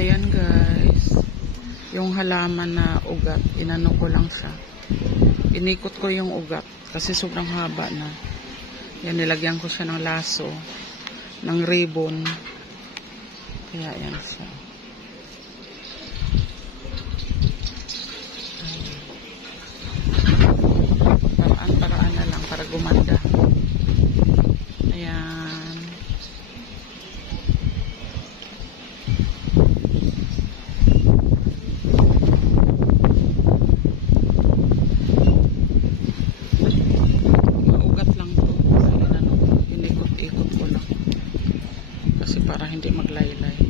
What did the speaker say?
ayan guys, yung halaman na ugat, inano ko lang siya. Inikot ko yung ugat kasi sobrang haba na. Yan, nilagyan ko siya ng laso, ng ribbon. Kaya yan siya. Paraan na lang para gumanda. Ayan. Maugat lang to. Ayan, inikot-ikot ko lang. Kasi para hindi maglaylay.